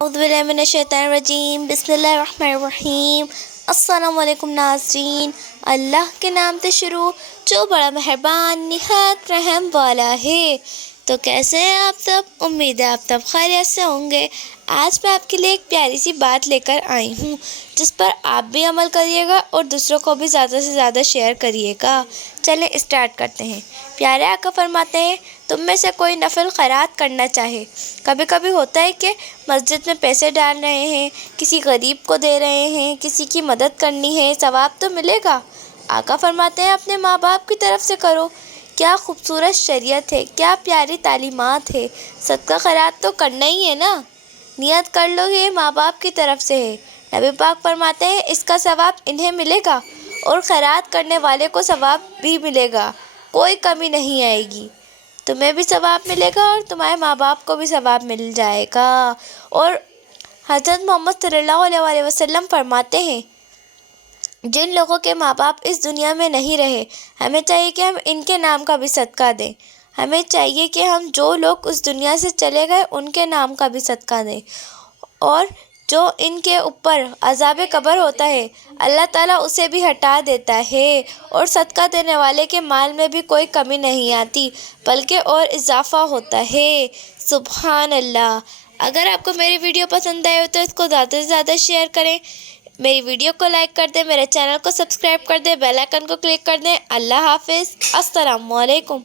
अऊज़ुबिल्लाहिमिनश्शैतानिर्रजीम बिस्मिल्लाहिर्रहमानिर्रहीम। अस्सलाम वालेकुम नाज़रीन, अल्लाह के नाम से शुरू जो बड़ा मेहरबान निहायत रहम वाला है। तो कैसे हैं आप सब? उम्मीद है आप सब खैरियत से होंगे। आज मैं आपके लिए एक प्यारी सी बात लेकर आई हूँ जिस पर आप भी अमल करिएगा और दूसरों को भी ज़्यादा से ज़्यादा शेयर करिएगा। चलें स्टार्ट करते हैं। प्यारे आका फरमाते हैं, तुम में से कोई नफल खैरात करना चाहे। कभी कभी होता है कि मस्जिद में पैसे डाल रहे हैं, किसी गरीब को दे रहे हैं, किसी की मदद करनी है, सवाब तो मिलेगा। आका फरमाते हैं, अपने माँ बाप की तरफ से करो। क्या खूबसूरत शरीयत है, क्या प्यारी तालीमात है। सदका खैरात तो करना ही है ना। नियत कर लो ये माँ बाप की तरफ से है। नबी पाक फरमाते हैं, इसका सवाब इन्हें मिलेगा और खैरात करने वाले को सवाब भी मिलेगा, कोई कमी नहीं आएगी। तुम्हें भी सवाब मिलेगा और तुम्हारे माँ बाप को भी सवाब मिल जाएगा। और हज़रत मोहम्मद सल्लल्लाहु अलैहि वसल्लम फरमाते हैं, जिन लोगों के माँ बाप इस दुनिया में नहीं रहे, हमें चाहिए कि हम इनके नाम का भी सदका दें। हमें चाहिए कि हम जो लोग उस दुनिया से चले गए उनके नाम का भी सदका दें। और जो इनके ऊपर अज़ाब कब्र होता है, अल्लाह ताला उसे भी हटा देता है। और सदका देने वाले के माल में भी कोई कमी नहीं आती, बल्कि और इजाफ़ा होता है। सुभान अल्लाह। अगर आपको मेरी वीडियो पसंद आए हो तो इसको ज़्यादा से ज़्यादा शेयर करें, मेरी वीडियो को लाइक कर दें, मेरे चैनल को सब्सक्राइब कर दें, बेल आइकन को क्लिक कर दें। अल्लाह हाफिज़। अस्सलामु अलैकुम।